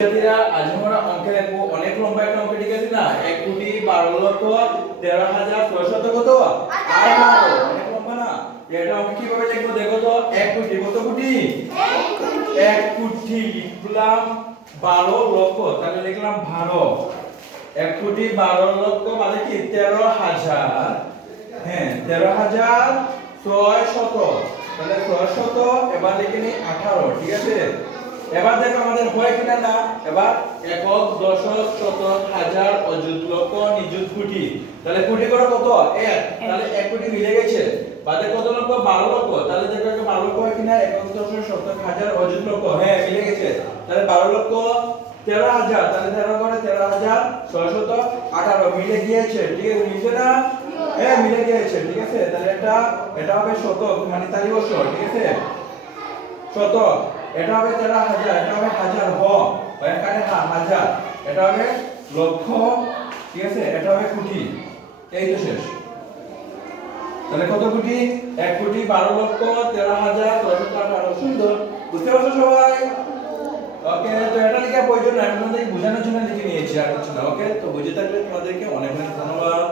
শিক্ষার্থীরা আজ আমরা অঙ্কে দেখবো অনেক লম্বা একটা অঙ্ক, ঠিক আছে না? 1,12,13,600 কত? 18। অনেক লম্বা না? এটা অঙ্ক কিভাবে লিখবো দেখো তো। 1 কোটি কত কোটি? 1 কোটি লিখলাম 12 লক্ষ, তাহলে লিখলাম 12। 1 কোটি 12 লক্ষ মানে কি 13,000। হ্যাঁ 13,600, তাহলে 600 এবার লিখে নি 18, ঠিক আছে? এবার দেখো আমাদের হয় কিনা না। এবার একক, দশক, শতক, হাজার, অযুত, লক্ষ, নিযুত, কোটি। তাহলে কোটি করে কত? 1। তাহলে 1 কোটি মিলে গেছে। বাদে কত লক্ষ? 12 লক্ষ। তাহলে দেখো 12 লক্ষ হয় কিনা? একক, দশক, শতক, হাজার, অযুত, লক্ষ। হ্যাঁ মিলে গেছে। তাহলে 12 লক্ষ 13,000, তাহলে 13 করে 13,618 মিলে গিয়েছে, ঠিক আছে? মিলছে না? হ্যাঁ মিলে গিয়েছে, ঠিক আছে? তাহলে এটা হবে শতক, মানে তালি বছর, ঠিক আছে? শতক। এটা হবে 13,000, এটা হবে হাজার, এখানে হাজার। এটা হবে লক্ষ, ঠিক আছে? এটা হবে কোটি। এই তো শেষ। তাহলে কত কোটি? 1 কোটি 12 লক্ষ 13,618। সুন্দর, বুঝতে পারছো সবাই? ওকে, তো এটা লিখে প্রয়োজন নাই, আপনাদের বোঝানোর জন্য লিখে নিয়েছি আর কিছু না। ওকে, তো বুঝে থাকলে তোমাদেরকে অনেক অনেক ধন্যবাদ।